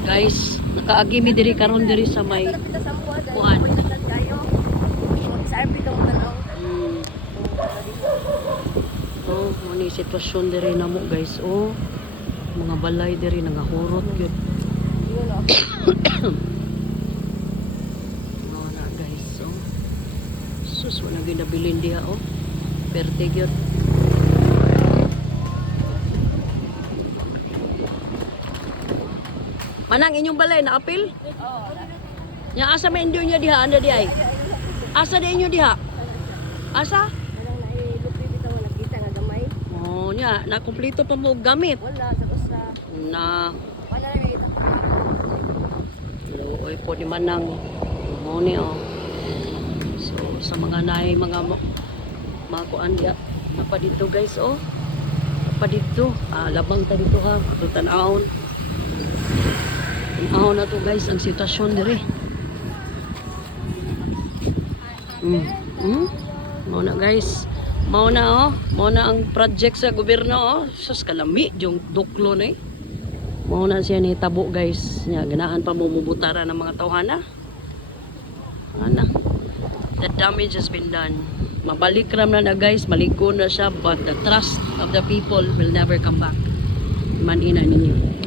Guys, nakaagi mi diri karon diri sa may kuan. Mm. Oh, mani sitwasyon diri namo guys. Oh, mga balay diri nangahurot gyud. Oh, na guys. Oh. Sus wala gyud nabilin diha oh. Perte gyud. Manang inyong balay na apil? Nya asa may inyo niya diha anda di ay? Asa di inyo diha? Asa? Oh, nya na kumpleto pa mo og gamit. Na Luoy po ni manang mo ni oh. So sa mga nay mga kuan diha pa dito guys oh. Pa dito. Labang ta dito ha. Ato tan-awon. Tan-awon na to guys ang sitwasyon diri. Mao na guys. Mao na oh. Mao na ang project sa gobyerno oh. Sus kalami yung duklo na eh. Mao na siya ni tabo guys. Nya ganahan pa mo mubutara ng mga tawhana. Ana. The damage has been done. Mabalik ram na guys, maligo na siya, but the trust of the people will never come back. Manina ninyo.